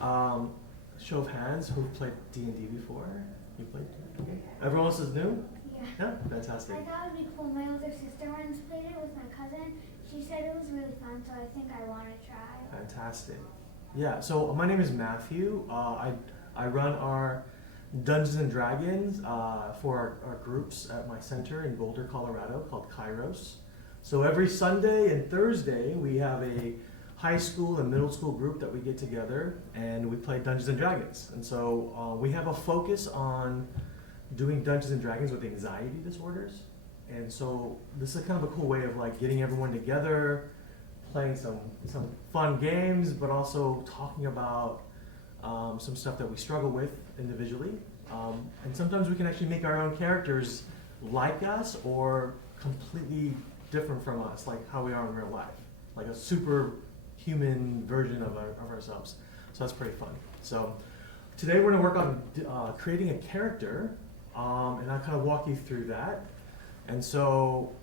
Show of hands who've played D&D before. You played? Okay. Everyone else is new? Yeah. Yeah, fantastic. I thought it would be cool. My older sister once played it with my cousin. She said it was really fun, so I think I want to try. Fantastic. Yeah, so my name is Matthew. I run our Dungeons and Dragons for our groups at my center in Boulder, Colorado, called Kairos. So every Sunday and Thursday, we have a high school and middle school group that we get together and we play Dungeons and Dragons. And so we have a focus on doing Dungeons and Dragons with anxiety disorders. And so this is kind of a cool way of like getting everyone together, playing some fun games, but also talking about some stuff that we struggle with individually. And sometimes we can actually make our own characters like us or completely different from us, like how we are in real life, like a super human version of ourselves. So that's pretty fun. So today we're going to work on creating a character, and I'll kind of walk you through that. And so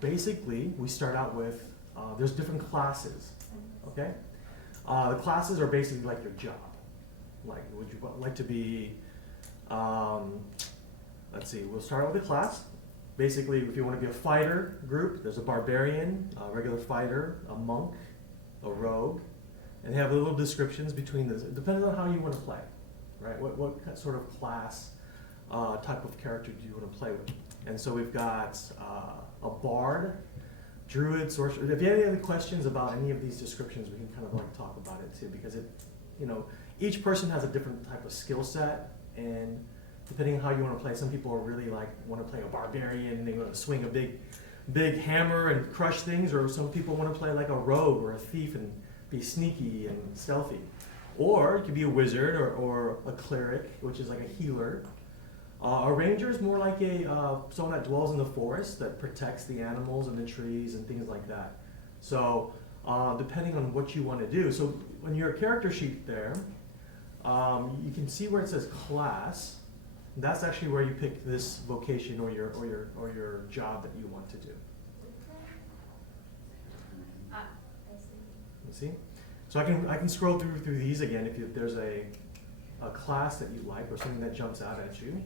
basically we start out with, there's different classes, okay? The classes are basically like your job. Like, would you like to be, let's see, we'll start out with a class. Basically, if you want to be a fighter group, there's a barbarian, a regular fighter, a monk, a rogue, and they have little descriptions between this. It depends on how you want to play, right? What sort of class type of character do you want to play with? And so we've got a bard, druid, sorcerer. If you have any other questions about any of these descriptions, we can kind of like talk about it too, because it, each person has a different type of skill set, and depending on how you want to play, some people are really like want to play a barbarian, they want to swing a big hammer and crush things, or some people want to play like a rogue or a thief and be sneaky and stealthy. Or you could be a wizard or a cleric, which is like a healer. A ranger is more like someone that dwells in the forest that protects the animals and the trees and things like that. So depending on what you want to do. So on your character sheet there, you can see where it says class. That's actually where you pick this vocation or your job that you want to do. I You see? So I can scroll through these again if there's a class that you like or something that jumps out at you.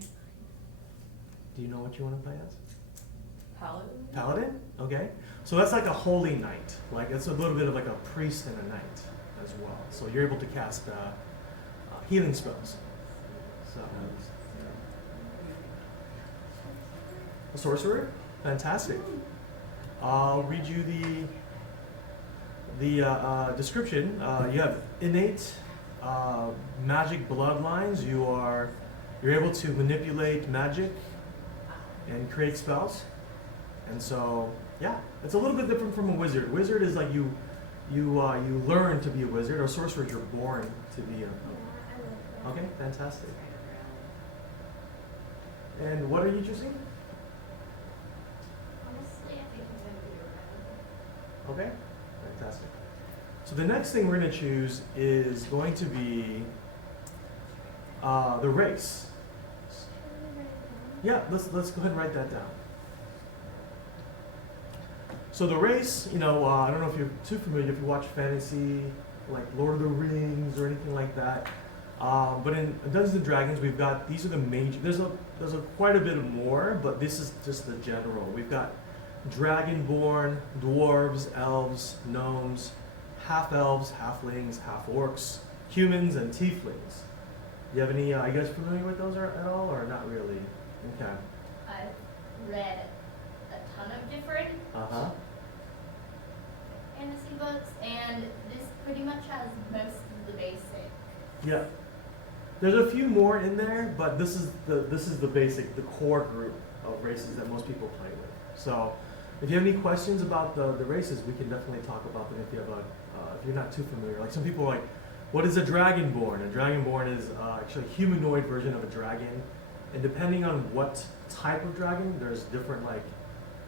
Do you know what you want to play as? Paladin? Paladin? Okay. So that's like a holy knight. Like it's a little bit of like a priest and a knight as well. So you're able to cast healing spells. So a sorcerer? Fantastic. I'll read you the description. You have innate magic bloodlines. You're able to manipulate magic and create spells. And so, yeah, it's a little bit different from a wizard. Wizard is like you learn to be a wizard, or sorcerer you're born to be a. Okay, fantastic. And what are you choosing? Honestly, I think I'm going to be a rogue. Okay, fantastic. So the next thing we're going to choose is going to be the race. Yeah, let's go ahead and write that down. So the race, I don't know if you're too familiar if you watch fantasy, like Lord of the Rings or anything like that. But in Dungeons and Dragons, we've got, these are the major, there's quite a bit more, but this is just the general. We've got dragonborn, dwarves, elves, gnomes, half-elves, halflings, half-orcs, humans, and tieflings. Do you have any, are you guys familiar with those at all, or not really? Okay. I've read a ton of different fantasy books, and this pretty much has most of the basic. Yeah. There's a few more in there, but this is the basic, the core group of races that most people play with. So if you have any questions about the races, we can definitely talk about them if you're not too familiar. Like some people are like, what is a dragonborn? A dragonborn is actually a humanoid version of a dragon. And depending on what type of dragon, there's different, like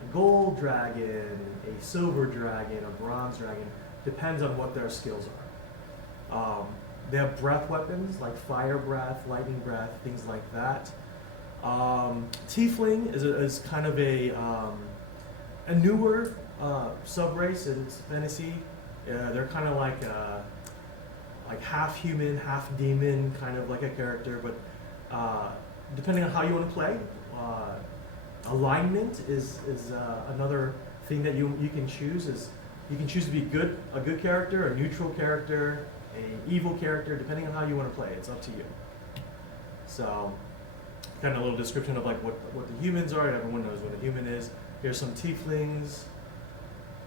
a gold dragon, a silver dragon, a bronze dragon. Depends on what their skills are. They have breath weapons like fire breath, lightning breath, things like that. Tiefling is kind of a newer sub-race in fantasy. They're kind of like like half human, half demon, kind of like a character. But depending on how you want to play, alignment is another thing that you can choose. Is you can choose to be a good character, a neutral character, a evil character, depending on how you want to play. It's up to you. So, kind of a little description of like what the humans are. Everyone knows what a human is. Here's some tieflings,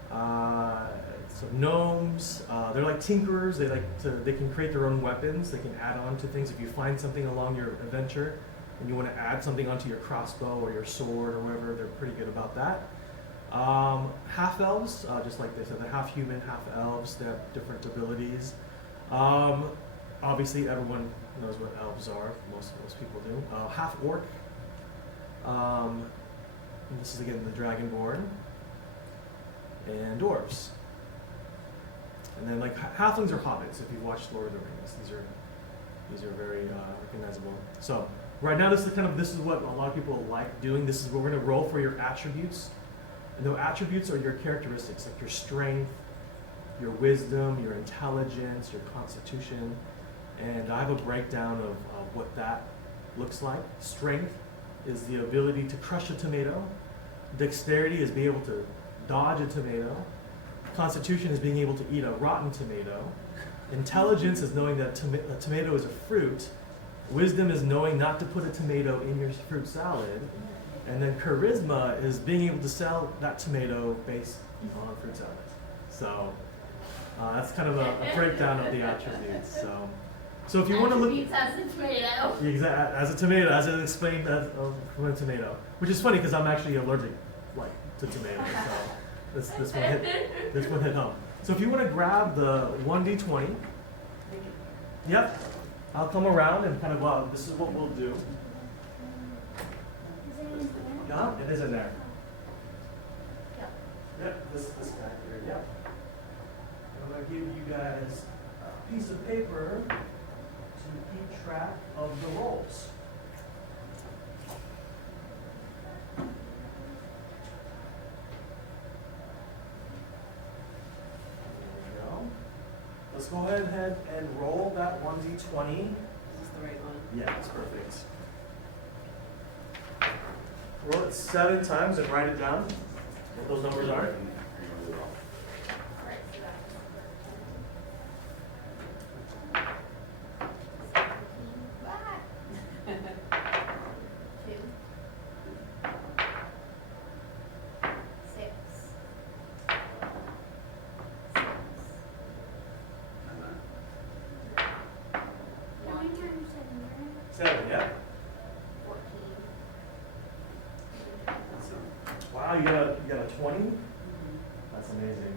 some gnomes. They're like tinkerers. They can create their own weapons. They can add on to things. If you find something along your adventure and you want to add something onto your crossbow or your sword or whatever, they're pretty good about that. Half elves, just like they said, they're half human, half elves. They have different abilities. Obviously, everyone knows what elves are. Most people do. Half orc. And this is again the dragonborn. And dwarves. And then like halflings are hobbits. If you've watched Lord of the Rings, these are very recognizable. So right now, this is what a lot of people like doing. This is what we're going to roll for your attributes. And the attributes are your characteristics, like your strength, your wisdom, your intelligence, your constitution. And I have a breakdown of what that looks like. Strength is the ability to crush a tomato. Dexterity is being able to dodge a tomato. Constitution is being able to eat a rotten tomato. Intelligence is knowing that a tomato is a fruit. Wisdom is knowing not to put a tomato in your fruit salad. And then charisma is being able to sell that tomato based on fruit salad. So that's kind of a breakdown of the attributes. So if you want to look as a tomato. As a tomato, as it explained from a tomato, which is funny because I'm actually allergic, to tomatoes. So this one hit home. So if you want to grab the 1d20, yep, I'll come around and kind of this is what we'll do. Yeah, it is in there. Yep, this guy here. Yep. I'm gonna give you guys a piece of paper to keep track of the rolls. There we go. Let's go ahead and roll that 1d20. Is this the right one? Yeah, that's perfect. Roll it 7 times and write it down. What those numbers are. How many times 7? 7, yeah. 14. Wow, you got a 20? That's amazing.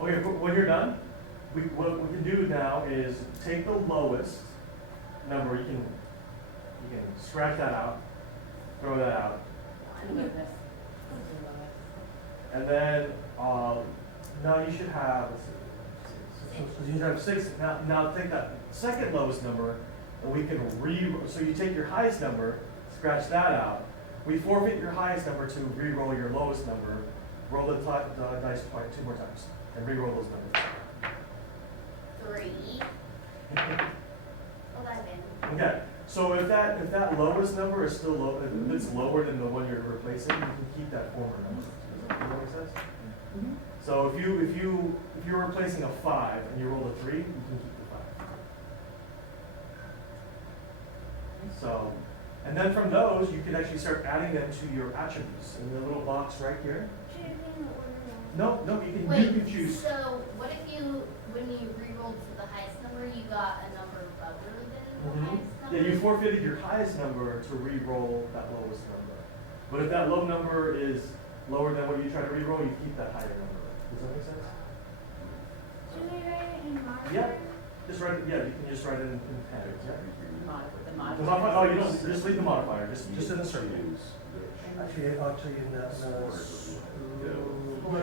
Okay, when you're done, what we can do now is take the lowest number. You can scratch that out, throw that out, and then now you should have. So you should have 6. Now take that second lowest number, and we can So you take your highest number, scratch that out. We forfeit your highest number to re-roll your lowest number. Roll the dice 2 more times, and re-roll those numbers. 3. 11. Okay. So if that lowest number is still low, if it's lower than the one you're replacing, you can keep that former number. Does that make sense? Mm-hmm. So if you're replacing a 5 and you roll a 3, you can keep the 5. So, and then from those, you can actually start adding them to your attributes in the little box right here. Should it be in the order No, you Wait, can choose. so what if when you re-rolled to the highest number, you got a number lower than the highest number? Yeah, you forfeited your highest number to re-roll that lowest number. But if that low number is lower than what you try to re-roll, you keep that higher number. Does that make sense? Should we write it in modifier? Yeah. Just write it. Yeah, you can just write it in pen. Yeah. The The modifier. modifier. Oh, you don't. Just leave the modifier. Just in the circle. Actually, in the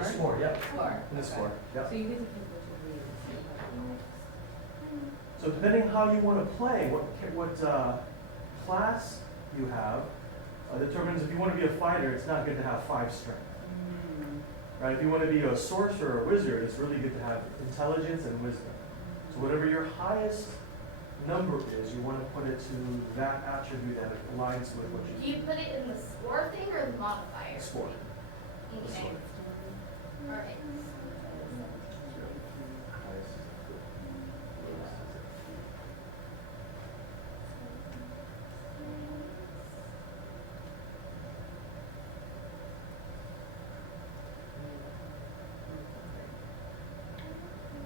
score. Yep. 4. In the score. Yep. So you get to pick which one you use. So depending how you want to play, what class you have determines if you want to be a fighter, it's not good to have 5 strength. Right? If you want to be a sorcerer or wizard, it's really good to have intelligence and wisdom. So whatever your highest number is, you want to put it to that attribute that aligns with what Do you put it in the score thing or the modifier? score. Okay. Alright.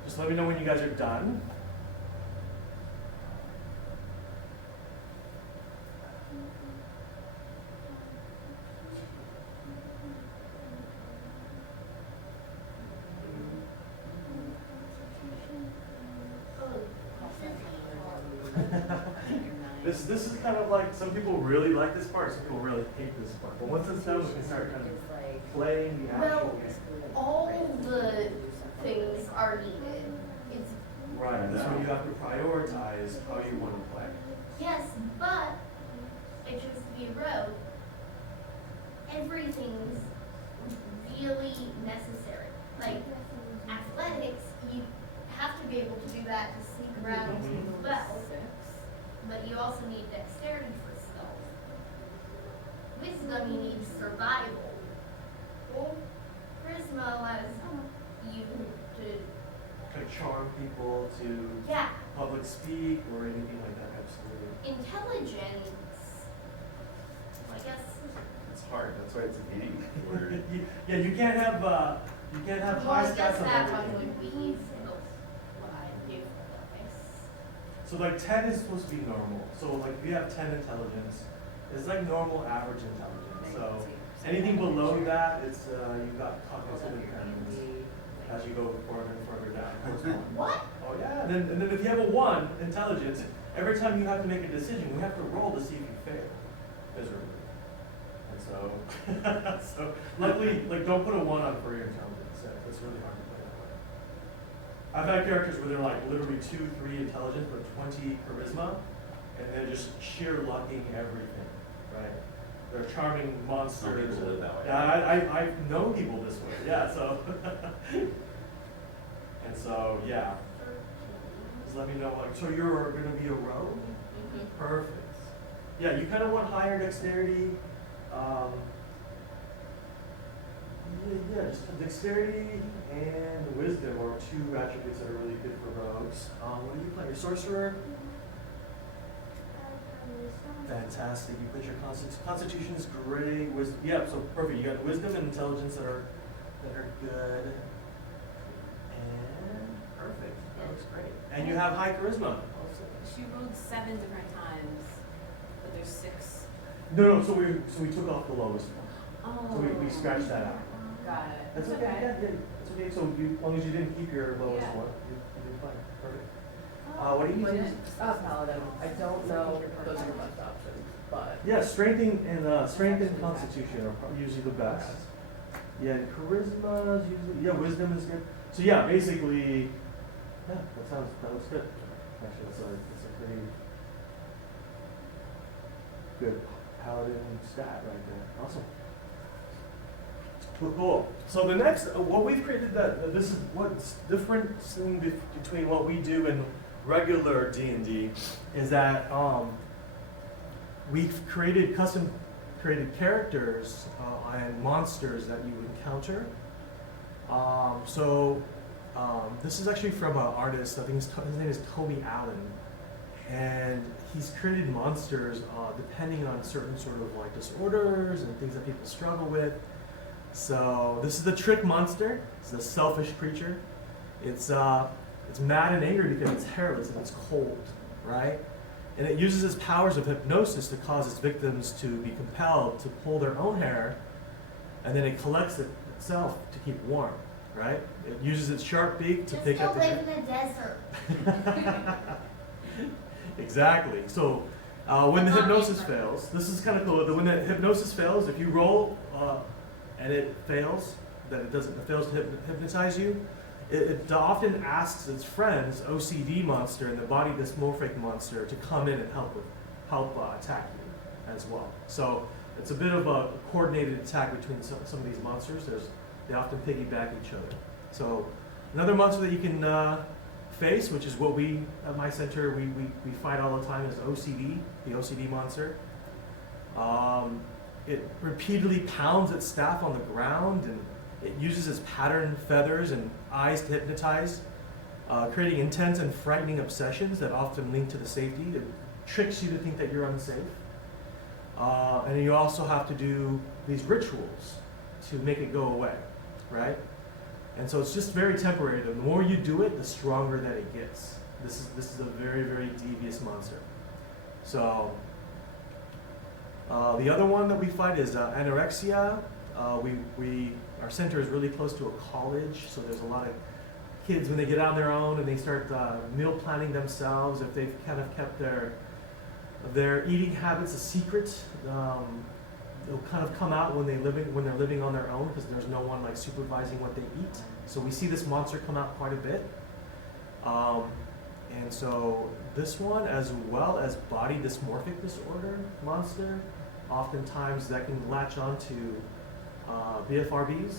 Just let me know when you guys are done. This is kind of like, some people really like this part, some people really hate this part. But once it's done, we can start kind of playing the actual game. All the things are needed. It's Right, that's when you have to prioritize how you want to play. yes, but I chose to be a rogue. Everything's really necessary. Like athletics, you have to be able to do that to sneak around and take spells. But you also need dexterity for stealth. Wisdom, you need survival. Well, charisma allows you to, To charm people, to yeah. public speak, or anything like that, absolutely. Intelligence, I guess. It's hard, that's why it's a game. Where Yeah, you can't have Well, high I guess stats of that one everything. would be what I do for this. So like 10 is supposed to be normal. So like if you have 10 intelligence, it's like normal average intelligence. So anything below that, it's you've got cognitive impairments as you go further and further down. towards one. What? Oh yeah, and then if you have a 1 intelligence, every time you have to make a decision, we have to roll to see if you fail miserably. And so, so luckily, like don't put a 1 on for your intelligence. It's really hard to play that way. I've had characters where they're like literally 2, 3 intelligence, but 20 charisma, and they're just sheer lucking everything, right? They're charming monsters. Some people live that way. Yeah, I've known people this way. Yeah, so and so yeah. Just let me know. Like, so you're gonna be a rogue? Perfect. Yeah, you kind of want higher dexterity. Yeah, just dexterity and wisdom are 2 attributes that are really good for rogues. What do you play? Your sorcerer? Fantastic. You put your constitution is great. Wisdom. Yeah, so perfect. You got wisdom and intelligence that are good. And perfect. That looks great. And you have high charisma. She rolled 7 different times, but there's 6. No, so we took off the lowest one. Oh. So we scratched that out. Got it. That's okay. Yeah, it's okay. So as long as you didn't keep your lowest Yeah. one, you did fine. Perfect. What do you need? Paladin. I don't know if those are your best options, but Yeah, strength and constitution are usually the best. Yeah, and charisma is usually, wisdom is good. So yeah, basically, yeah, that looks good. Actually, it's a pretty good paladin stat right there. Awesome. Cool. So the next, what we've created this is what's different between what we do and regular D&D is that we've custom created characters and monsters that you encounter. This is actually from an artist. I think his name is Tommy Allen, and he's created monsters depending on certain sort of like disorders and things that people struggle with. So this is the trick monster. It's a selfish creature. It's mad and angry because it's hairless and it's cold, right? And it uses its powers of hypnosis to cause its victims to be compelled to pull their own hair, and then it collects it itself to keep warm, right? It uses its sharp beak to Just pick go up the live in the desert. Exactly. So when the hypnosis fails, this is kind of cool. When the hypnosis fails, if you roll and it fails, that it fails to hypnotize you, it often asks its friends, OCD monster and the body dysmorphic monster, to come in and help attack you as well. So it's a bit of a coordinated attack between some of these monsters. They often piggyback each other. So another monster that you can face, which is what we at my center we fight all the time, is OCD, the OCD monster. It repeatedly pounds its staff on the ground, and it uses its patterned feathers and eyes to hypnotize, creating intense and frightening obsessions that often link to the safety. It tricks you to think that you're unsafe. And you also have to do these rituals to make it go away, right? And so it's just very temporary. The more you do it, the stronger that it gets. This is a very, very devious monster. So the other one that we fight is anorexia. Our center is really close to a college, so there's a lot of kids when they get on their own and they start meal planning themselves. If they've kind of kept their eating habits a secret, they'll kind of come out when they're living on their own, because there's no one like supervising what they eat. So we see this monster come out quite a bit. And so this one, as well as body dysmorphic disorder monster, oftentimes that can latch on to BFRBs.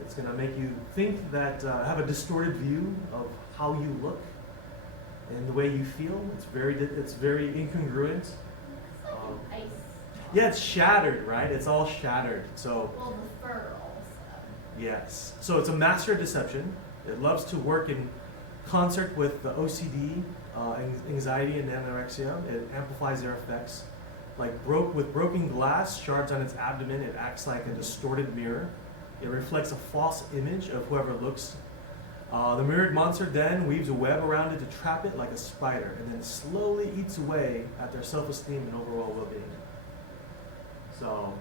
It's going to make you think that, have a distorted view of how you look and the way you feel. It's very incongruent. It's like an ice. Yeah, it's shattered, right? It's all shattered. So Well, the fur also. yes. So it's a master of deception. It loves to work in concert with the OCD, anxiety, and anorexia. It amplifies their effects. Like with broken glass shards on its abdomen, it acts like a distorted mirror. It reflects a false image of whoever looks. The mirrored monster then weaves a web around it to trap it like a spider, and then slowly eats away at their self-esteem and overall well-being. So,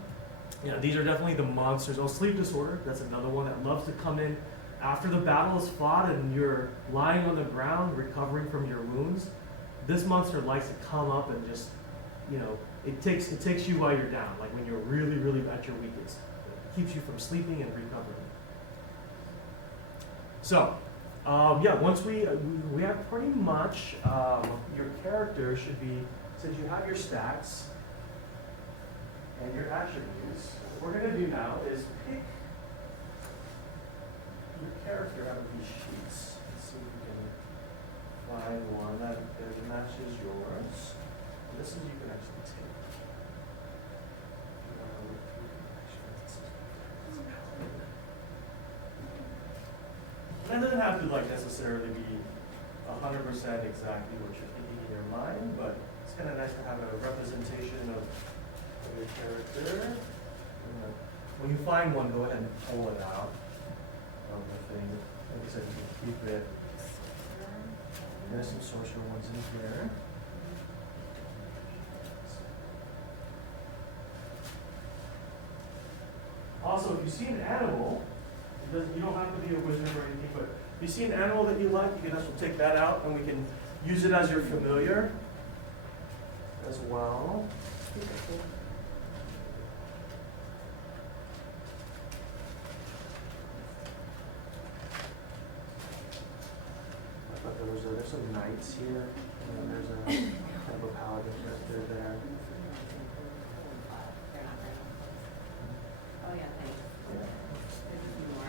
these are definitely the monsters. Oh, sleep disorder, that's another one that loves to come in after the battle is fought and you're lying on the ground recovering from your wounds. This monster likes to come up and just, it takes you while you're down, like when you're really, really at your weakest. It keeps you from sleeping and recovering. So, once we have pretty much, your character should be, since you have your stats and your attributes, what we're going to do now is pick your character out of these sheets. Let's see if we can find one that matches yours. This is you can actually take. That doesn't have to necessarily be 100% exactly what you're thinking in your mind, but it's kind of nice to have a representation of your character. When you find one, go ahead and pull it out of the thing. Like I said, you can keep it. There's some sorcerer ones in here. Also, if you see an animal, you don't have to be a wizard or anything, but if you see an animal that you like, you can also take that out and we can use it as your familiar as well. I thought there's some knights here, and then there's a type of paladin character there. Oh, yeah, thanks. Yeah. More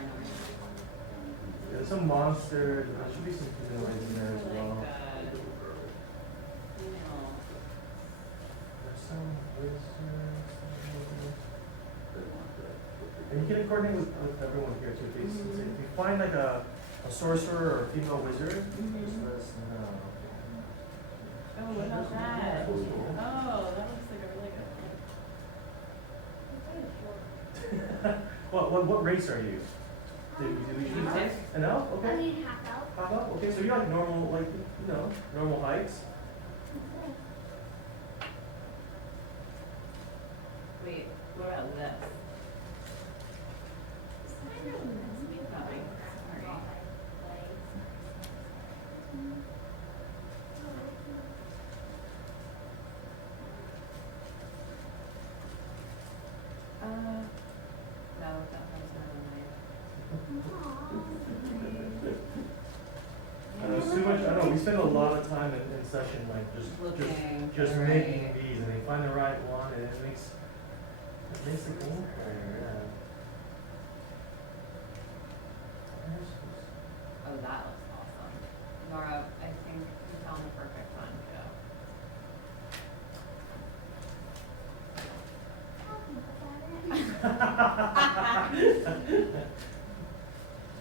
There's some monsters, there should be some humanoids in there as well. There's some wizards. And you can coordinate with everyone here too. If you find like a sorcerer or a female wizard, just let us know. Oh, what about that? That was cool. Oh, that looks like a really good one. What race are you? Do you usually Elf. an elf? I Okay. mean half out. Half elf? Okay, so you're like normal, normal heights. Wait, what about this? Sorry. No, that one's not on there. Aw. spend a lot of time in session, like Looking for just the making right- these, and they find the right one, and it makes the game clear, yeah. Oh, that looks awesome. Nora, I think you found the perfect one, kiddo.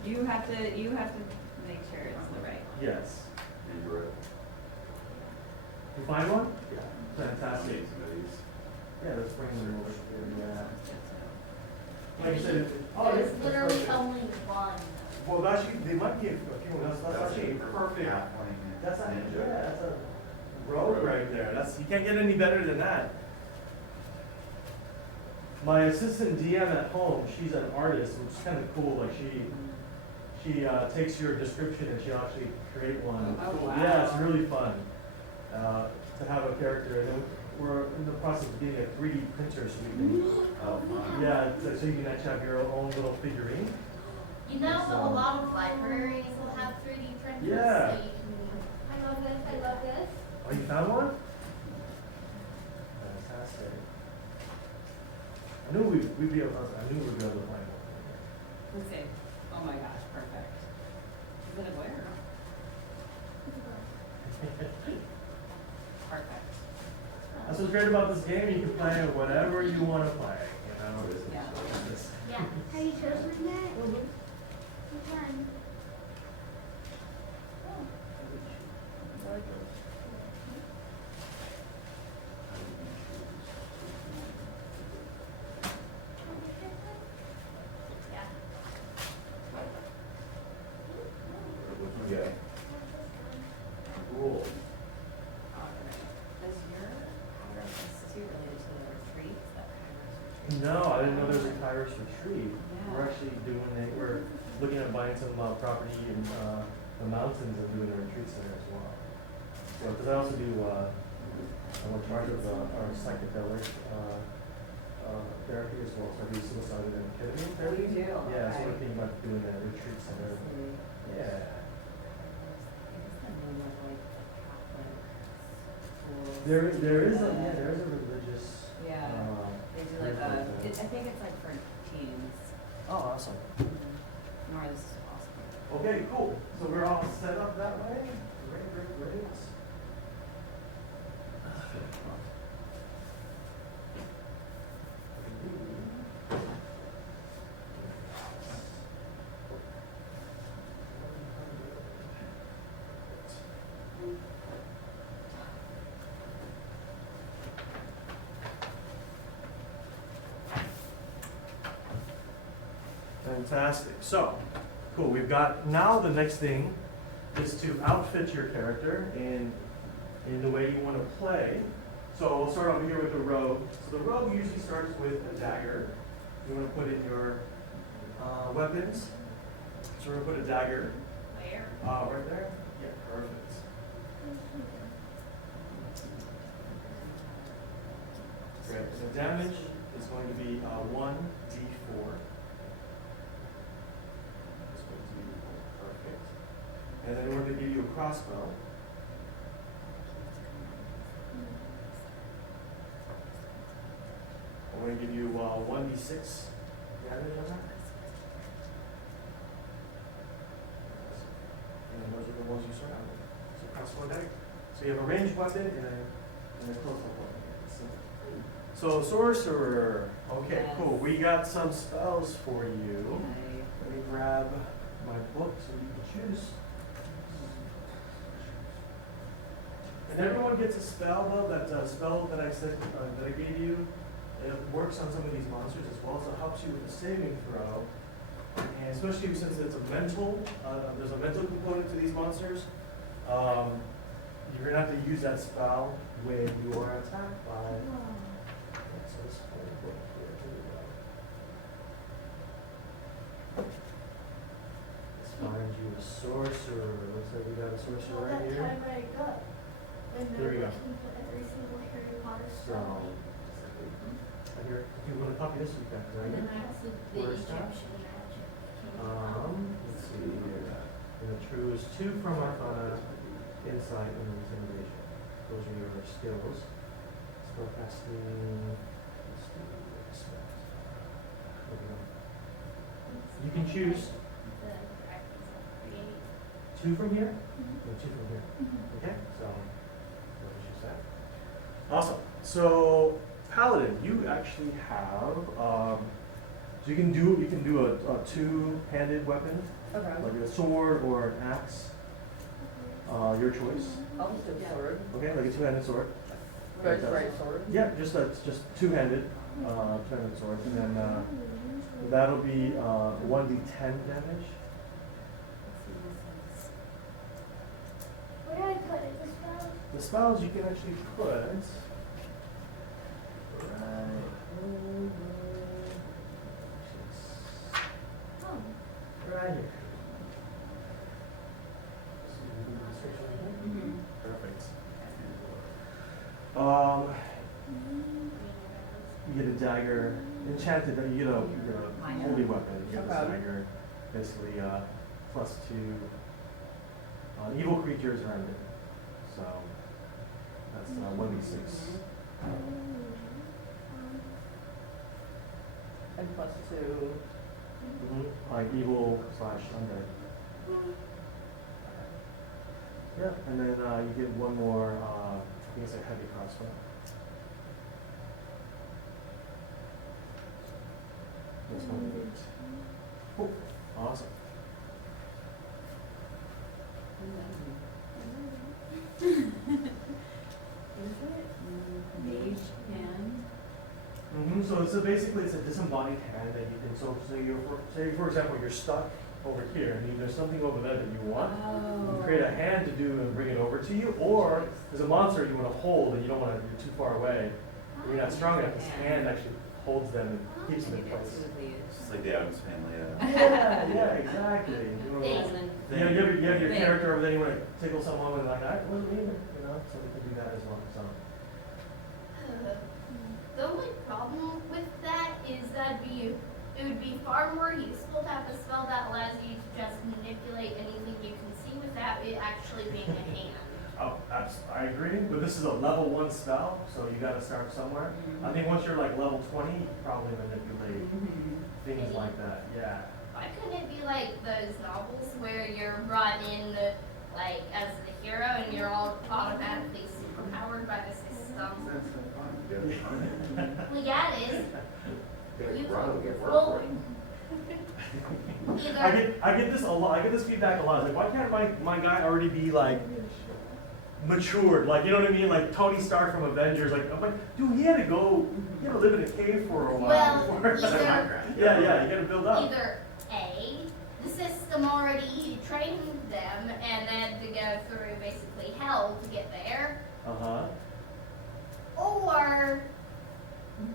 You have to make sure it's the right one. Yes. And you're right. You find one? Yeah. I Fantastic. made some of these. Yeah, let's bring them over here, yeah. Good to know. Like you said, There's that's literally perfect. only one. Well, actually, they might be a few, that's actually a perfect, Half-point that's a, ninja. yeah, that's a rogue right there, you can't get any better than that. My assistant DM at home, she's an artist, which is kind of cool, like she takes your description and she'll actually create one. Oh, wow. Yeah, it's really fun, to have a character, and then we're in the process of getting a 3D printer so we can, Oh, fun. yeah, so you can actually have your own little figurine. You know, a lot of libraries will have 3D printers, Yeah. so you can. I love this. I love this. Oh, you found one? Fantastic. I knew we'd be able to find one. Let's see. Oh my gosh, perfect. Is it a boy or a girl? Perfect. That's what's great about this game, you can play it whatever you want to play, you know? Yeah. It's- Yeah. Have you chosen that? Which one? Yeah. Which one get? Cool. Is your Kairos Institute related to the retreats that Kairos retreat? No, I didn't know there was a Kairos retreat. We're Yeah. actually we're looking at buying some property in the mountains and doing a retreat center as well. So, because I also do, I'm in charge of our psychedelic therapy as well, so I do psilocybin and ketamine Oh, therapy. you do? Yeah, so Okay. we're thinking about doing a retreat center. Yeah. What's the name of like Catholic schools? There is a religious. Yeah, they do like group like that. I think it's like for teens. Oh, awesome. Nora, this is awesome. Okay, cool. So we're all set up that way. Great. Fantastic. So, cool. We've got, now the next thing is to outfit your character in the way you want to play. So we'll start over here with the rogue. So the rogue usually starts with a dagger. You want to put in your weapons. So we're going to put a dagger Where? right there. Yeah, perfect. Great. So damage is going to be 1d4. It's going to be perfect. And then we're going to give you a crossbow. We're going to give you 1d6 damage on that. And those are the ones you surround with. So crossbow dagger. So you have a ranged weapon and a close up weapon. So sorcerer. Okay, Yes. cool. We got some spells for you. Okay. Let me grab my book so you can choose. And everyone gets a spell though. That spell that I said that I gave you, it works on some of these monsters as well, so it helps you with the saving throw. And especially since it's a mental, there's a mental component to these monsters. You're gonna have to use that spell when you are attacked by. So this whole book here, here we go. Let's find you a sorcerer. Looks like we got a sorcerer right here. I got. There we go. Every single Harry Potter So, right here, if you want to copy this, you can, And right? then that's the Where's that? Egyptian magic. Let's see here. And the true is 2 from Arcana, insight, and intimidation. Those are your skills. Spellcasting. Let's do this. There we go. You can choose The directions of create. 2 from here, Mhm. and 2 from here. Mhm. Okay, so we'll choose that. Awesome. So Paladin, you actually have so you can do a 2-handed weapon, Okay. like a sword or an axe. Your choice. I'll just do sword. Okay, like a 2-handed sword. Right sword. Yeah, just 2-handed, 2-handed sword, and then that'll be 1d10 damage. Where do I put it? The spell? The spells you can actually put right over. Oh. Right here. Mm-hmm. Perfect. You get a dagger, enchanted. You get a holy weapon. You get this Okay. dagger, basically +2. Evil creatures are ended, so that's 1d6. And +2. Like evil/undead. Yeah, and then you get one more. I think it's a heavy crossbow. That's 1d8. Cool. Awesome. Mage hand. So basically it's a disembodied hand that you can, so say for example you're stuck over here and there's something over there that you want. You Oh. create a hand to do and bring it over to you, or there's a monster you want to hold and you don't want to, you're too far away. You're not strong enough, this hand actually holds them and keeps them in place. It's just like the Addams Family. Yeah, exactly. You know, Thing. you have your Thing. character over there, you want to tickle someone and like, I wasn't either, so we can do that as well, so. The only problem with that is that it would be far more useful to have a spell that allows you to just manipulate anything you can see without it actually being a hand. Oh, I agree, but this is a level 1 spell, so you gotta start somewhere. I think once you're like level 20, you can probably manipulate things like that, yeah. Why couldn't it be like those novels where you're brought in like as the hero and you're all automatically superpowered by the system? Well, yeah, it is. Well, either I get this a lot. I get this feedback a lot. It's like, why can't my guy already be like matured? Like, you know what I mean? Like Tony Stark from Avengers. Like, I'm like, dude, he had to live in a cave for a while. Well, before. either- yeah, you gotta build up. either A, the system already trained them and then to go through basically hell to get there, or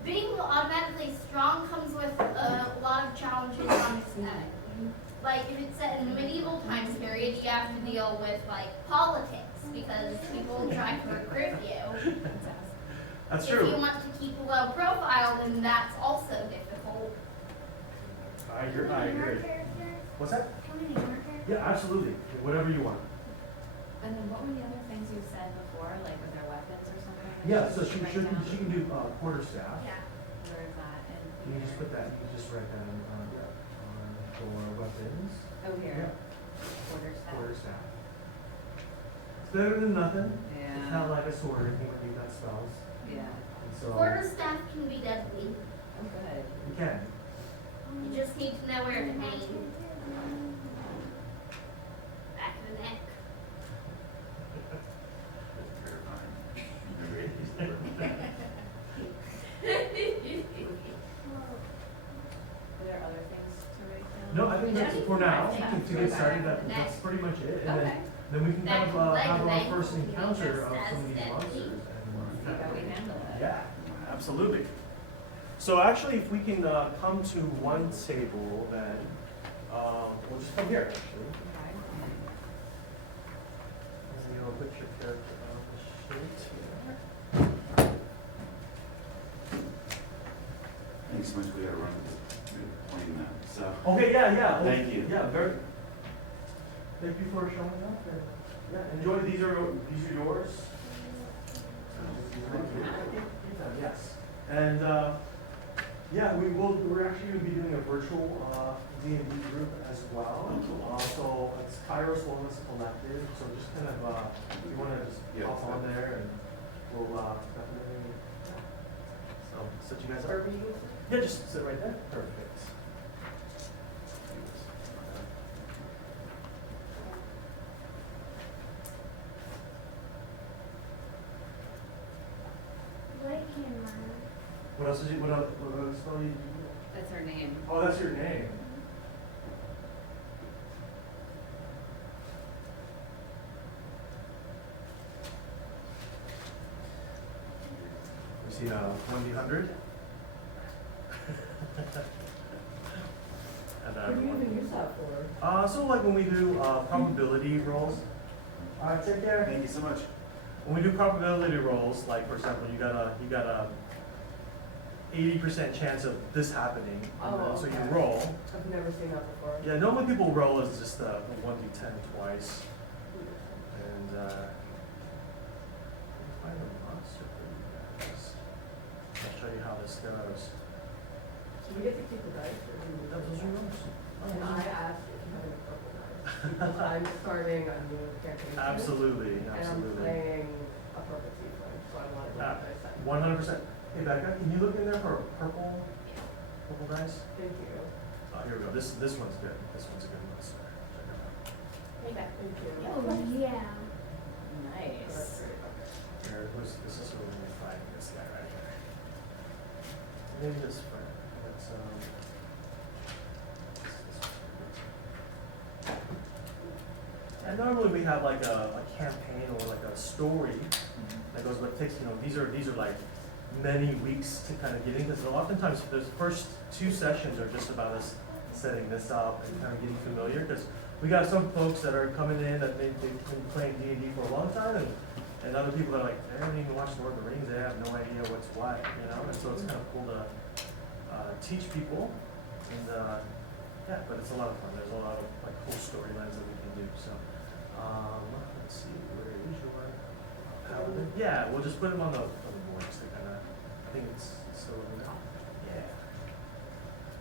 being automatically strong comes with a lot of challenges on its own. Like if it's set in the medieval time period, you have to deal with like politics because people try to recruit you. That's If you true. want to keep a low profile, then that's also difficult. I agree. Can we name our character? What's that? Can we name our character? Yeah, absolutely. Whatever you want. And then what were the other things you said before, like with their weapons or something? Yeah, so she Write down? can do quarterstaff. Yeah. Where is that? You can just put that. You can just write that on for weapons. Oh, here. Yeah. Quarterstaff. Quarterstaff. It's better than nothing. It's Yeah. not like a sword or anything when you've got spells. Yeah. And so Quarterstaff can be deadly. Oh, good. you can. You just need to know where to aim. Back of the neck. Are there other things to write down? No, I think that's Yeah. for now. Yeah. To get started, that's pretty much it. And Okay. then we can That kind of can have our leg first can be encounter just of as some of these deadly. monsters. See how we handle it. Yeah, absolutely. So actually, if we can come to one table, then we'll just come here. Actually, Okay. and you'll put your character on the sheet here. Thanks so much. We gotta run this plane now. So. Okay, yeah. Thank you. Yeah, very. Thank you for showing up. Yeah, enjoy. These are yours. Yes. And yeah, we're actually going to be doing a virtual D&D group as well. So it's Kairos Wellness Collective. So just kind of, if you want to just hop on there and we'll definitely, so set you guys up. Yeah, just sit right there. Perfect. What camera? What else did you, what else spell you? That's her name. Oh, that's your name. We see 100. And What do you even use that for? so like when we do probability rolls. All right, take care. Thank you so much. When we do probability rolls, like for example, you got a 80% chance of this happening. Oh, So you okay. roll. I've never seen that before. Yeah, normally people roll as just a 1d10 twice. And let me find a monster for you guys. I'll show you how this goes. Do we get to keep the dice or do we? Those are yours. Can I ask if you have any purple dice? Because I'm starting a new campaign. Absolutely, And I'm absolutely. playing a purple tiefling, so I want to Ah, get the dice set. 100%. Hey Becca, can you look in there for purple dice? Thank you. Oh, here we go. This one's good. This one's a good monster. Check it out. Hey, back. Thank you. Oh, yeah. So that's Nice. great, okay. Here, this is where we find this guy right here. Maybe this friend. That's and normally we have like a campaign or like a story that goes, but it takes, these are like many weeks to kind of get in, because oftentimes the first 2 sessions are just about us setting this up and kind of getting familiar, because we got some folks that are coming in that they've been playing D&D for a long time, and other people that are like, they haven't even watched Lord of the Rings, they have no idea what's what, and so it's kind of cool to teach people, and yeah, but it's a lot of fun. There's a lot of like cool storylines that we can do. So let's see, where is your paladin? Yeah, we'll just put them on the board just to kind of, I think it's still yeah.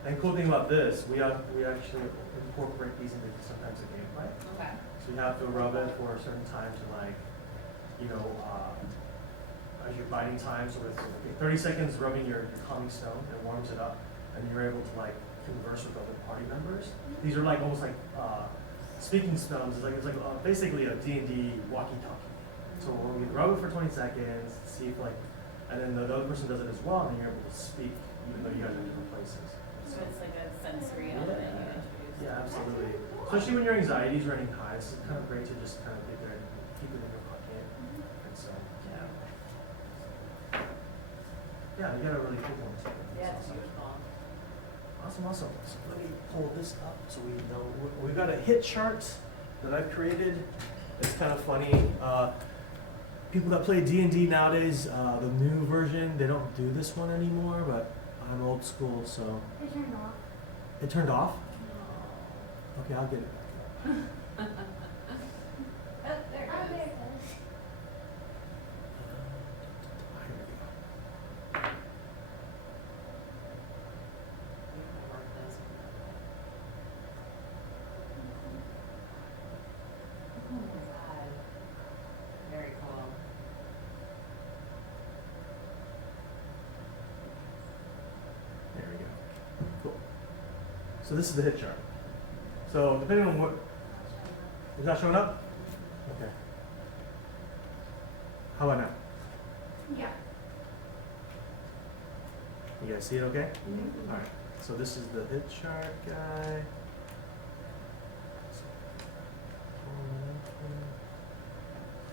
And cool thing about this, we actually incorporate these into sometimes the gameplay. Okay. So you have to rub it for a certain time to like, as you're biding time, so with 30 seconds rubbing your calming stone, it warms it up, and you're able to like converse with other party members. These are like almost like speaking stones. It's like basically a D&D walkie-talkie. So we rub it for 20 seconds, see if like, and then the other person does it as well, and then you're able to speak even though you guys are in different places. So it's like a sensory element you introduce. Yeah, absolutely. Especially when your anxiety is running high, it's kind of great to just kind of get there and keep it in your pocket. And so, yeah. Yeah, you got a really cool one too. Yeah, That's it's awesome. beautiful. Awesome. So let me pull this up so we know. We've got a hit chart that I've created. It's kind of funny. People that play D&D nowadays, the new version, they don't do this one anymore, but I'm old school, so. It turned off. It turned off? Okay, I'll get it. Oh, there Oh, there it it goes. goes. Here we go. You can work those in that way. Oh my God. Very cool. There we go. Cool. So this is the hit chart. So depending on what, is that showing up? Okay. How about now? Yeah. You guys see it okay? Mhm. All right. So this is the hit chart guy.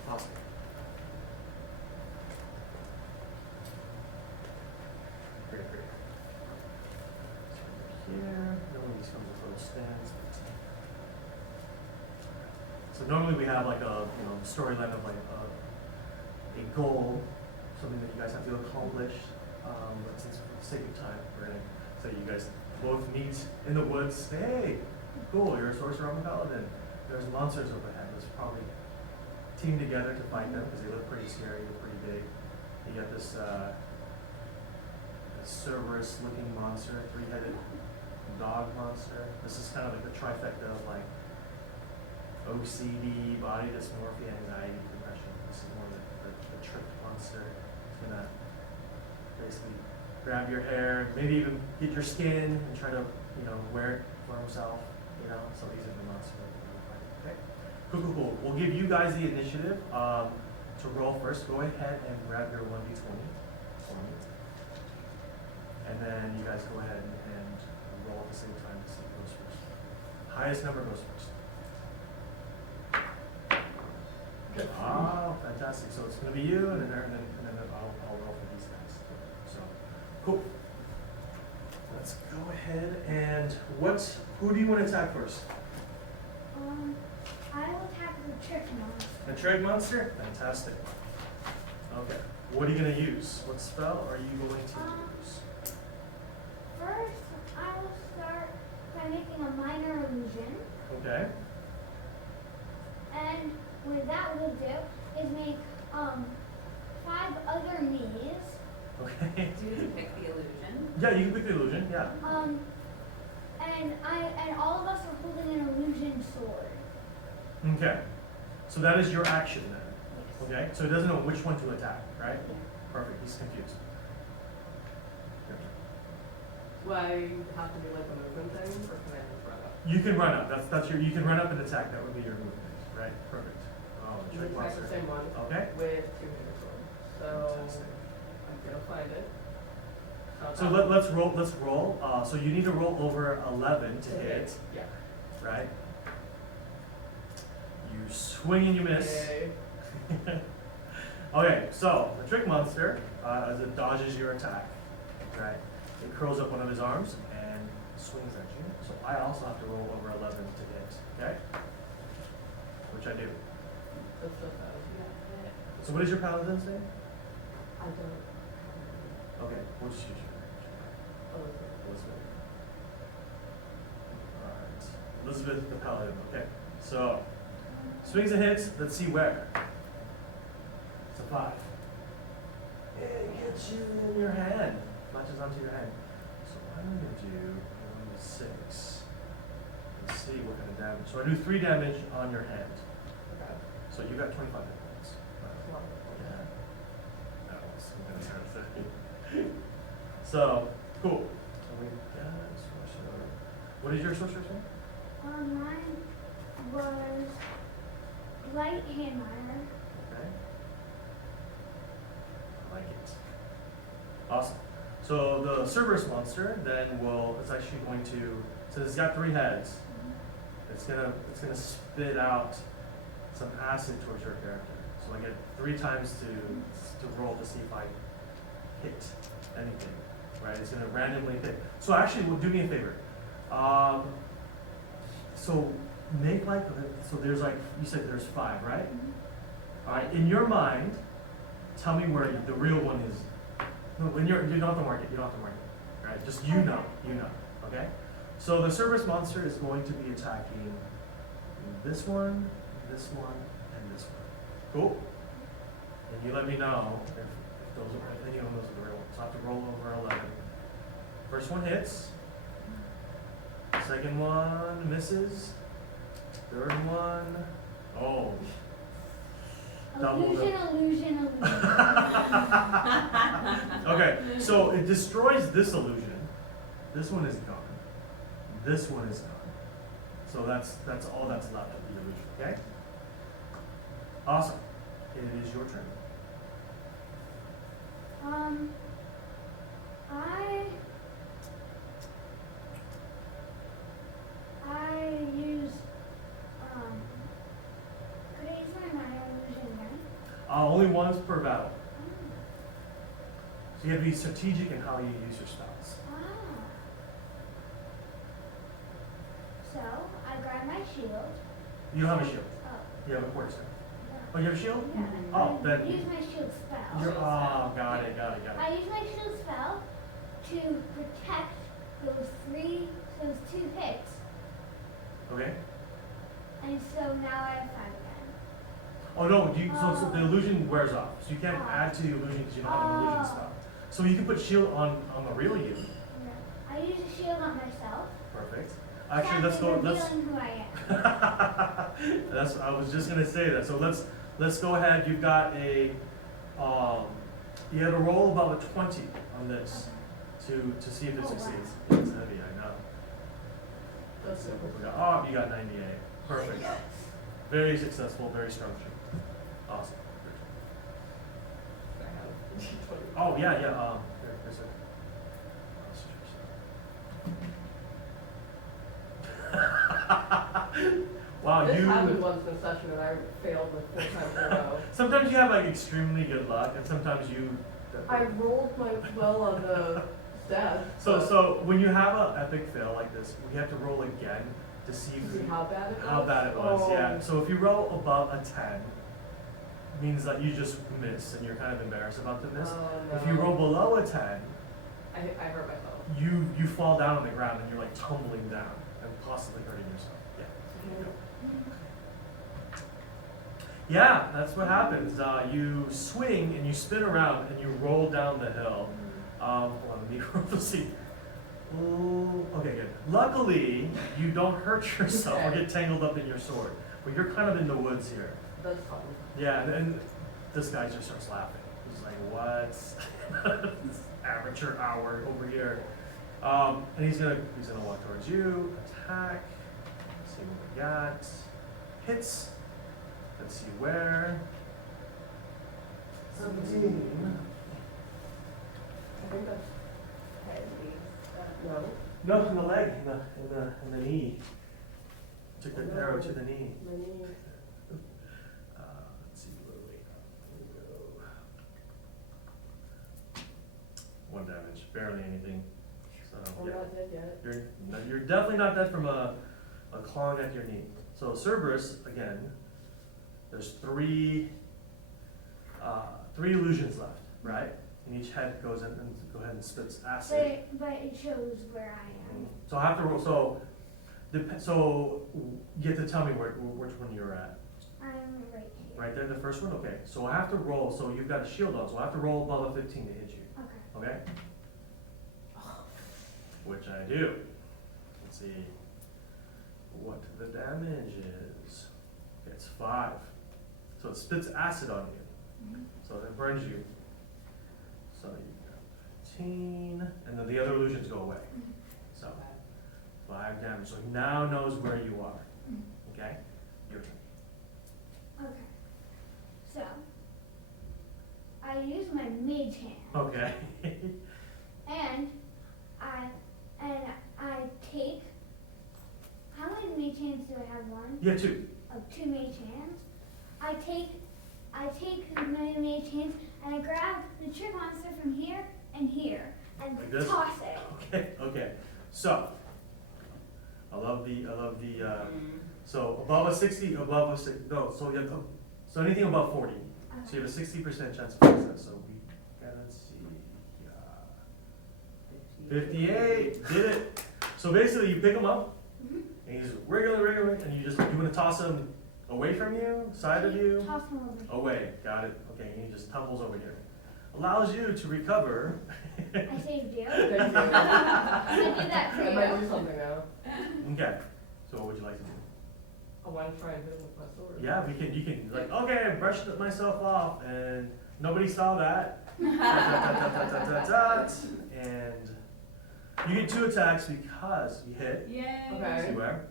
Awesome. Great. So here, no one of these comes with little stands. So normally we have like a storyline of like a goal, something that you guys have to accomplish. But since for the sake of time, we're gonna say you guys both meet in the woods. Hey, cool! You're a sorcerer, I'm a paladin. There's monsters overhead. Let's probably team together to fight them because they look pretty scary, they're pretty big. You got this Cerberus-looking monster, three-headed dog monster. This is kind of like the trifecta of like OCD, body dysmorphia, anxiety, depression. This is more the tricked monster. It's gonna basically grab your hair, maybe even get your skin and try to, wear it for himself. So these are the monsters that we're gonna fight. Okay. Cool. We'll give you guys the initiative to roll first. Go ahead and grab your 1d20 for me. And then you guys go ahead and roll at the same time to see who goes first. Highest number goes first. Okay. Oh, fantastic. So it's going to be you, and then I'll roll for these guys. So, cool. Let's go ahead and who do you want to attack first? I will attack the trick monster. The trick monster? Fantastic. Okay. What are you going to use? What spell are you going to use? First, I will start by making a minor illusion. Okay. And what that will do is make 5 other me's. Okay. Do you pick the illusion? Yeah, you can pick the illusion. Yeah. And all of us are holding an illusion sword. Okay. So that is your action then. Yes. Okay. So he doesn't know which one to attack, right? Perfect. He's confused. Do I have to do like a movement thing, or can I just run up? You can run up. You can run up and attack. That would be your movement, right? Perfect. Oh, the You trick attack the monster. same one Okay. with 2-handed sword. So Fantastic. I'm gonna find it. So let's roll. Let's roll. So you need to roll over 11 to hit, Yeah. right? You swing and you miss. Yay. Okay, so the trick monster, as it dodges your attack, right? It curls up one of his arms and swings at you. So I also have to roll over 11 to hit, okay? Which I do. That's so fast. Yeah. So what is your paladin's name? I don't. Okay, we'll just use your Elizabeth. Alright. Elizabeth the paladin, okay. So, swings and hits, let's see where. It's a 5. It gets you in your hand. Latches onto your hand. So what I'm going to do, I'm going to 6. Let's see what kind of damage. So I do 3 damage on your hand. Okay. So you got 25 hit points. Wow. Yeah. That was something. So, cool. So we got sorcerer. What is your sorcerer's name? Mine was light hand minor. Okay. I like it. Awesome. So the Cerberus monster then it's actually going to, so it's got 3 heads. It's gonna spit out some acid towards your character. So I get 3 times to roll to see if I hit anything. Right? It's gonna randomly pick. So actually, do me a favor. So make so there's you said there's 5, right? All right. In your mind, tell me where the real one is. No, when you don't have to mark it. You don't have to mark it. Right? Just you know. Okay. So the Cerberus monster is going to be attacking this one, and this one. Cool. And you let me know if any of those are the real ones. So I have to roll over 11. First one hits. Second one misses. Third one, oh. Double Illusion. Okay, so it destroys this illusion. This one is gone. This one is gone. So that's all that's left of the illusion, okay? Awesome. It is your turn. I use, could I use my minor illusion again? Only once per battle. So you have to be strategic in how you use your spells. So, I grab my shield. You don't have a shield. Oh. You have a quarterstaff. Yeah. Oh, you have a shield? Yeah. Oh, I then- use my shield spell. Got it. I use my shield spell to protect those 2 hits. Okay. And so now I have 5 again. Oh no, so the illusion wears off. So you can't add to the illusion because you don't have an illusion spell. So you can put shield on the real you. Yeah. I use a shield on myself. Perfect. Actually, let's go. Revealing who I am. I was just gonna say that. So let's go ahead. You've got a you had to roll about a 20 on this to see if it succeeds. Wow. It's heavy, I know. That's simple. Oh, you got 98. Perfect. Very successful. Very strong. Awesome. I have D20. Oh yeah. There's a. Wow, This you. happened once in a session and I failed like 4 times in a row. Sometimes you have like extremely good luck, and sometimes you. I rolled my well on the death. So when you have an epic fail like this, we have to roll again to see See how bad it was? how bad it was. Oh. Yeah. So if you roll above a 10, means that you just miss, and you're kind of embarrassed about the miss. Oh, If you no. roll below a 10, I hurt myself. you fall down on the ground and you're like tumbling down and possibly hurting yourself. Yeah. So there you go. Yeah, that's what happens. You swing and you spin around and you roll down the hill. Hold on, let me roll to see. Ooh, okay, good. Luckily, you don't hurt yourself or get tangled up in your sword. But you're kind of in the woods here. That's fun. Yeah, and this guy just starts laughing. He's like, what? This amateur hour over here. And he's gonna walk towards you, attack. See what we got. Hits. Let's see where. 17. I think that's heavy. No? No, in the leg, in the knee. Took the arrow to the knee. My knee. Let's see where we go. 1 damage, barely anything. So I'm yeah, not dead yet. you're definitely not dead from a clawing at your knee. So Cerberus again. There's three illusions left, right? And each head goes in and go ahead and spits acid. But it shows where I am. So I have to roll. So you have to tell me which one you're at. I'm right here. Right there, the first one. Okay. So I have to roll. So you've got a shield on. So I have to roll above a 15 to hit you. Okay. Okay. Which I do. Let's see what the damage is. Okay, it's 5. So it spits acid on you. So it burns you. So you got 15, and then the other illusions go away. So 5 damage. So he now knows where you are. Okay? Your turn. Okay. So I use my mage hand. Okay. And I take, how many mage hands do I have? One? Yeah, 2. Of 2 mage hands. I take my mage hands and I grab the trick monster from here and here and Like this? toss it. Okay. So I love the so above a 60, so anything above 40. So you have a 60% chance of success. So we gotta see. 58, did it. So basically you pick him up, and he's wriggling, and you want to toss him away from you, side of you, Toss him over. away. Got it. Okay, and he just tumbles over here. Allows you to recover. I saved you. Thank you. I did that for I might you. do something now. Okay. So what would you like to do? I want to try and hit him with my sword. Yeah, you can like, okay, I brushed myself off and nobody saw that. And you get 2 attacks because you hit. Yay. Okay. See where?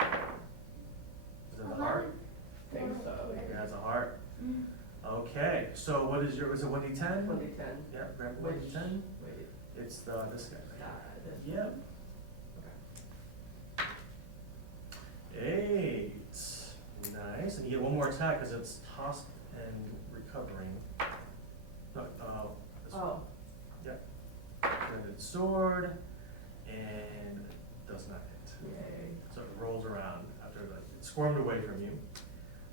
Is it the heart? I think so. It has a heart. Okay, so what is is it 1d10? 1d10. Yeah, grab Which? 1d10. Wait. It's this guy. This Yep. Okay. 8. Nice. And you get 1 more attack because it's tossed and recovering. No, this one. Oh. Threaded sword and does not hit. Yay. So it rolls around after it squirmed away from you.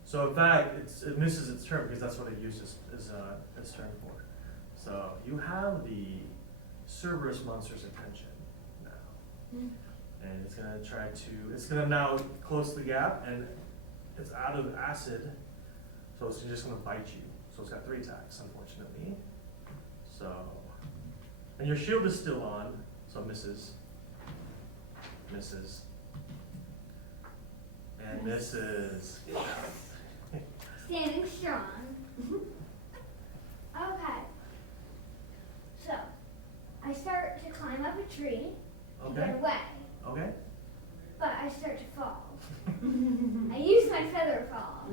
So in fact, it misses its turn because that's what it uses its turn for. So you have the Cerberus monster's attention now. And it's gonna now close the gap, and it's out of acid, so it's just gonna bite you. So it's got 3 attacks, unfortunately. So, and your shield is still on, so misses. Misses. And misses. Good job. Standing strong. Okay. So, I start to climb up a tree to Okay. get away, Okay. but I start to fall. I use my feather fall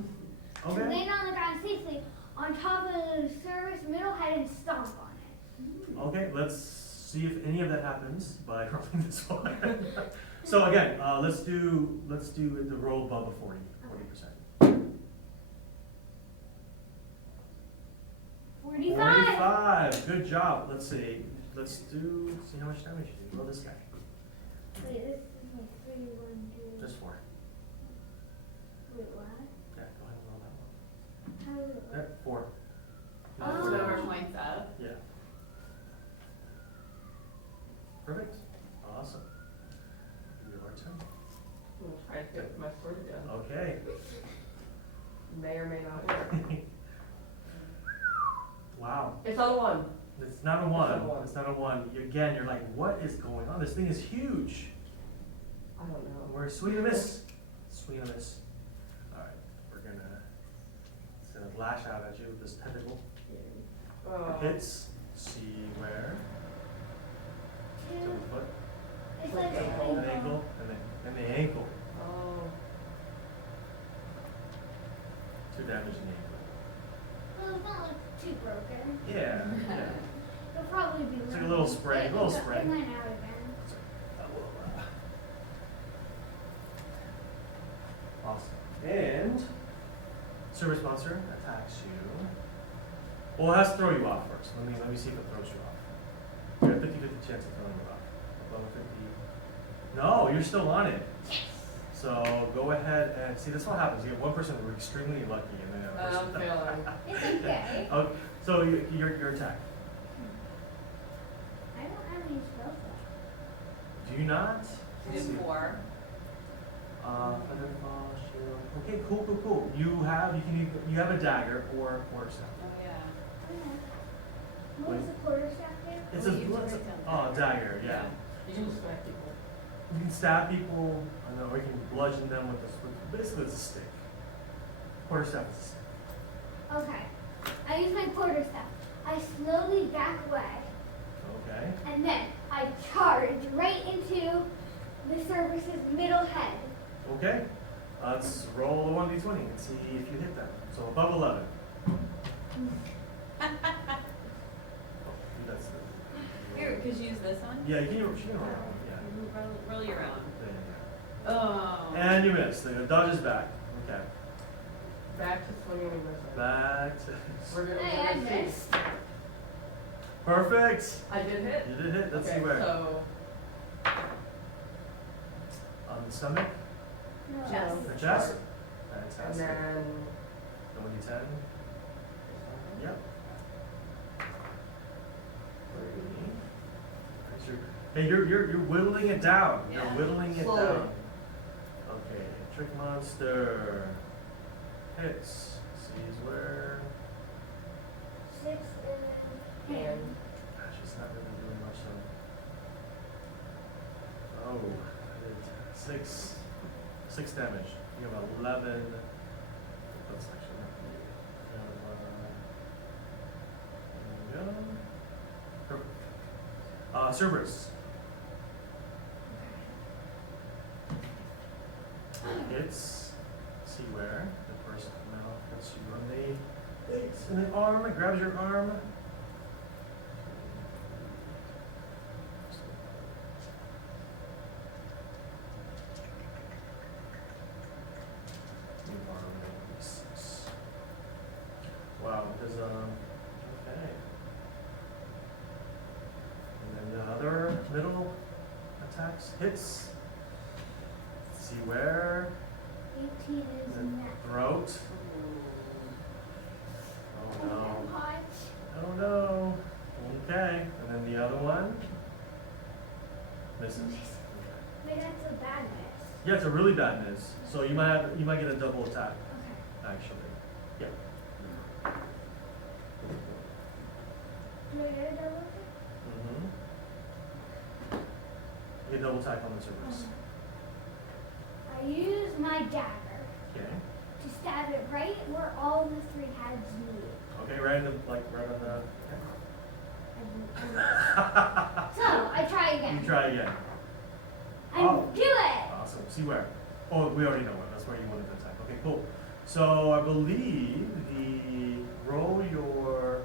to Okay. land on the ground safely on top of the service middle head and stomp on it. Okay, let's see if any of that happens by rolling this one. So again, let's do the roll above a 40%. 45. 45, good job. Let's see how much damage you do. Roll this guy. Wait, this is my 3, 1, 2. Just 4. Wait, what? Yeah, go ahead and roll that one. How does it Yeah, work? 4. Oh. Whatever points up. Yeah. Perfect. Awesome. Your turn. I'm gonna try to get my sword again. Okay. May or may not work. Wow. It's on 1. It's not a It's not a 1. one. It's not a 1. Again, you're like, what is going on? This thing is huge. I don't know. We're swing and a miss. Swing and a miss. Alright, it's gonna lash out at you with this tentacle. Hits. See where? To the 2. foot. It's like The a ankle. And the ankle. Oh. 2 damage in the ankle. Well, it's not like too broken. Yeah. Yeah. It'll probably be. It's like a little spray, It went out again. Awesome. And service monster attacks you. Well, it has to throw you off first. Let me see if it throws you off. You have 50-50 chance of throwing you off. Above 50. No, you're still on it. So go ahead and see. That's what happens. You have one person who's extremely lucky, and then another I'm person. failing. It's okay. Oh, so your attack. I don't have any spells left. Do you not? You Let's did see. 4. Feather fall, shield. Okay, cool. You have a dagger or a quarterstaff. Oh, yeah. What does the quarterstaff do? It's Well, you a, it's write a down dagger, yeah. You can smack people. You can stab people, I know, or you can bludgeon them with this. Basically, it's a stick. Quarterstaff is a stick. Okay. I use my quarterstaff. I slowly back away, Okay. and then I charge right into the service's middle head. Okay. Let's roll a 1d20 and see if you hit that. So above 11. Oh, that's the. Here, could you use this one? Yeah, you can roll that one. Yeah. Roll your own. There you Oh. go. And you missed. The dodge is back. Okay. Back to swinging and missing. Back to. We're gonna Hey, I see. missed. Perfect. I did hit. You did hit. Let's Okay, see where. So, On the stomach. No. Chest. The chest. and Fantastic. then. Go 1d10. Yep. 3. Hey, you're whittling it down. Yeah. You're whittling it Slowly. down. Okay, trick monster hits. Sees where. 6 and 10. And Gosh, it's not really doing much though. Oh, I did 6 damage. You have 11. That's actually not good. You have, there we go. Perfect. Cerberus. Hits. See where the first mouth hits you on the face and the arm. It grabs your arm. Wow, does okay. And then the other middle attacks hits. See where? 18 is The neck. throat. Oh no. Punch. Oh no. Okay. And then the other one misses. Wait, that's a bad miss. Yeah, it's a really bad miss. So you might get a double attack, Okay. actually. Yeah. Do I get a double attack? Mm-hmm. You get double attack on the Cerberus. I use my dagger Okay. to stab it right where all the three heads meet. Okay, right on the. So I try You again. try again. And Oh. do it. Awesome. See where? Oh, we already know it. That's where you wanted to attack. Okay, cool. So I believe roll your.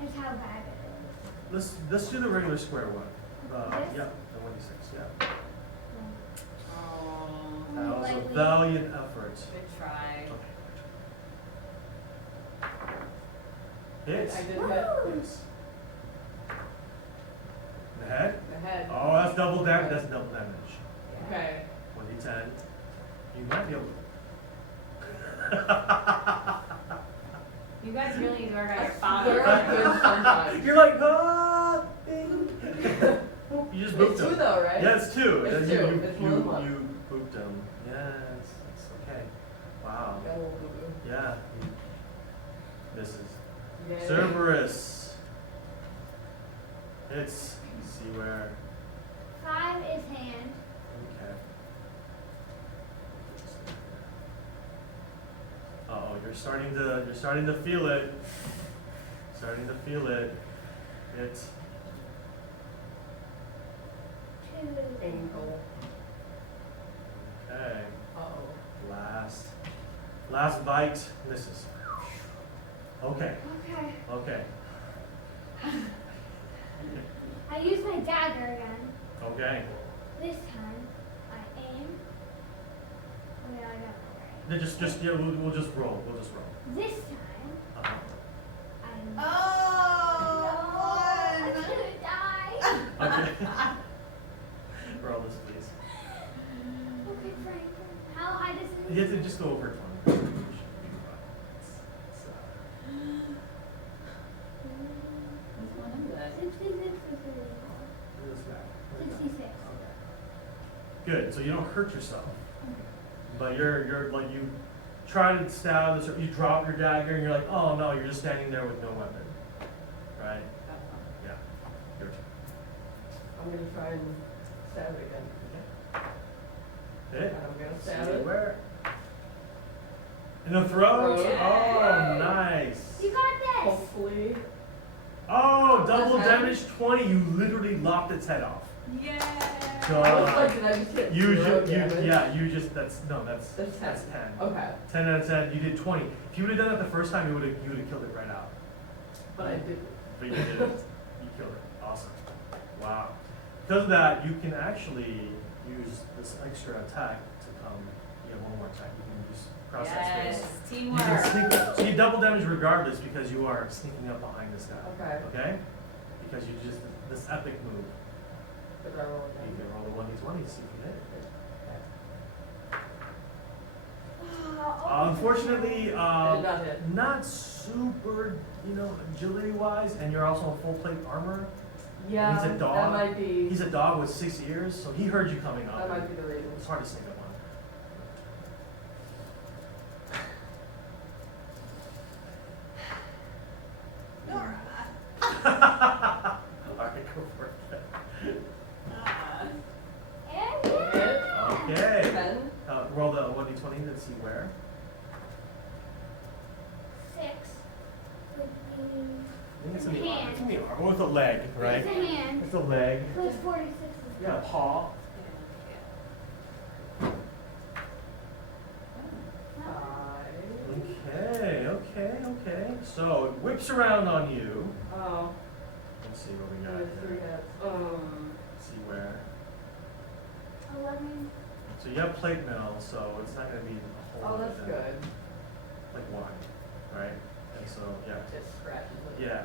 That's how bad it is. Let's do the regular square one. This? Yeah, the 1d6. Yeah. Oh, That was a Lightly. valiant effort. good try. Okay. Hits. I did hit Woo! Hits. The head. the head. Oh, that's double damage. That's double damage. Okay. 1d10. You might be able to. You guys really need to work on your They're father. good sometimes. You're like, ah, ding. Boop, you just booped It's him. two though, right? Yeah, it's two. It's You- two. You, It's you, more than one. you booped him. Yes, it's okay. Wow. Got a little boo-boo. Yeah. This is Yay. Cerberus. It's see where. 5 is hand. Okay. Uh-oh, you're starting to feel it. Starting to feel it. It's 2. Ankle. okay. Uh-oh. Last bite misses. Okay. Okay. Okay. I use my dagger again. Okay. This time, I aim. Oh, yeah, I don't know where I Then just yeah, we'll just roll. We'll just roll. aim. This time, Uh-huh. I'm. Oh, I'm fun. gonna die. Okay. Roll this, please. Okay, Frank. How high does it? You have to just go over 20. So, Which one is it? 66 or 34? this guy. 66. Good. So you don't hurt yourself, but you're like you try to stab this, you drop your dagger, and you're like, oh no, you're just standing there with no weapon, right? Yeah. Your turn. I'm gonna try and stab it again. Hit. I'm gonna See stab it. where? In the throat. Throat. Oh, nice. You got this. Hopefully. Oh, double That's how- damage 20. You literally lopped its head off. Yay! I was like, did I just hit You zero ju- you damage? yeah, you just that's That's 10. 10. Okay. 10 out of 10. You did 20. If you would have done it the first time, you would have killed it right out. But I did. But you did it. You killed it. Awesome. Wow. Because of that, you can actually use this extra attack to come. You have one more attack. You can use cross that Yes, space. You can teamwork. sneak. So you double damage regardless because you are sneaking up behind this guy. Okay. Okay? Because you just this epic move. Did I roll You again? can roll the 1d20 to see if you hit it. Unfortunately, Did not hit. not super, agility wise, and you're also in full plate armor. Yeah, He's a dog. that might be. He's a dog with 6 ears, so he heard you coming up. That might be the reason. It's hard to sneak up on. Alright, go for it. And Hit. Okay. 10. Roll the 1d20 to see where. 6 would be. I think it's in the arm. Hand. It's in the arm. Or with the leg, right? It's a hand. It's a leg. Plus 46 is Yeah, paw. 5. Okay. So it whips around on you. Oh. Let's see what we got There's 3 here. hits. Let's see where. 11. So you have plate mail, so it's not going to be a whole Oh, lot that's of good. like one, right? And so yeah, It scratches it. yeah.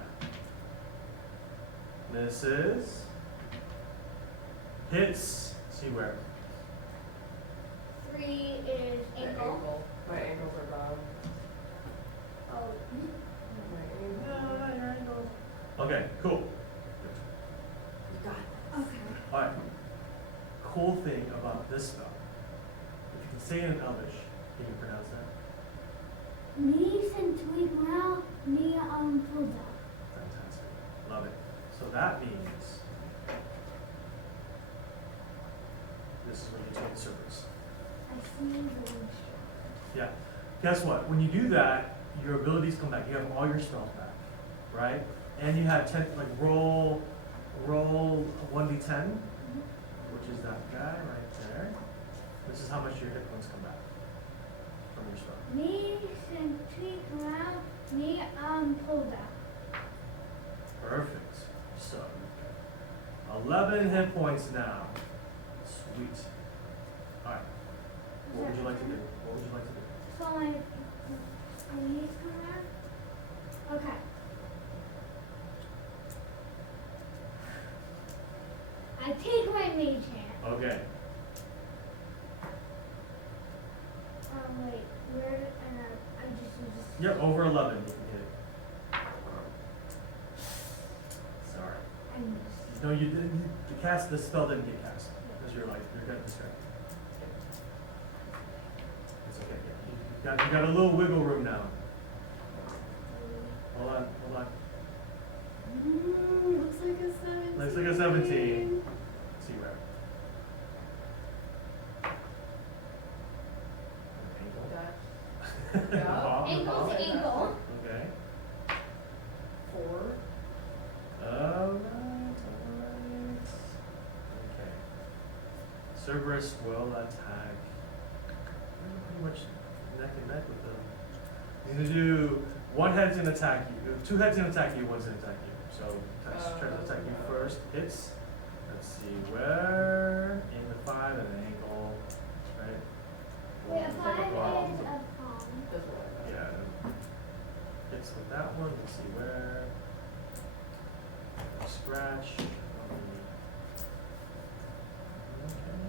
Misses. Hits. See where. 3 is My ankle. My ankles are gone. Oh. My ankle. Okay, cool. You got it. Okay. All right. Cool thing about this spell Say it in Elvish. Can you pronounce that? Knees and tweak now, knee pull down. Fantastic. Love it. So that means this is when you take the surface. I see the windshield. Yeah. Guess what? When you do that, your abilities come back. You have all your spells back, right? And you have 10, like roll 1d10, which is that guy right there. This is how much your hit points come back from your spell. Knees and tweak now, knee pull down. Perfect. So, 11 hit points now. Sweet. Alright. What would you like to do? What would you like to do? So my knees come out? Okay. I take my mage hand. Okay. Wait, where, I just, Yep, over 11 you can hit it. Sorry. I missed. No, you didn't. The spell didn't get cast because you're getting distracted. It's okay. You got a little wiggle room now. Hold on. Looks like a 17. Looks like a 17. Let's see where. Dutch. Yeah. Bob, Ankle Bob. to ankle. Okay. 4. Alright. Okay. Cerberus will attack. Pretty much neck and neck with them. He's gonna do one head's gonna attack you, two heads gonna attack you, one's gonna attack you. So try to attack you first. Hits. Let's see where in the 5 and an ankle, right? Wait, a 5 is a palm. That's what I got. Yeah. Hits with that one. Let's see where. Scratch.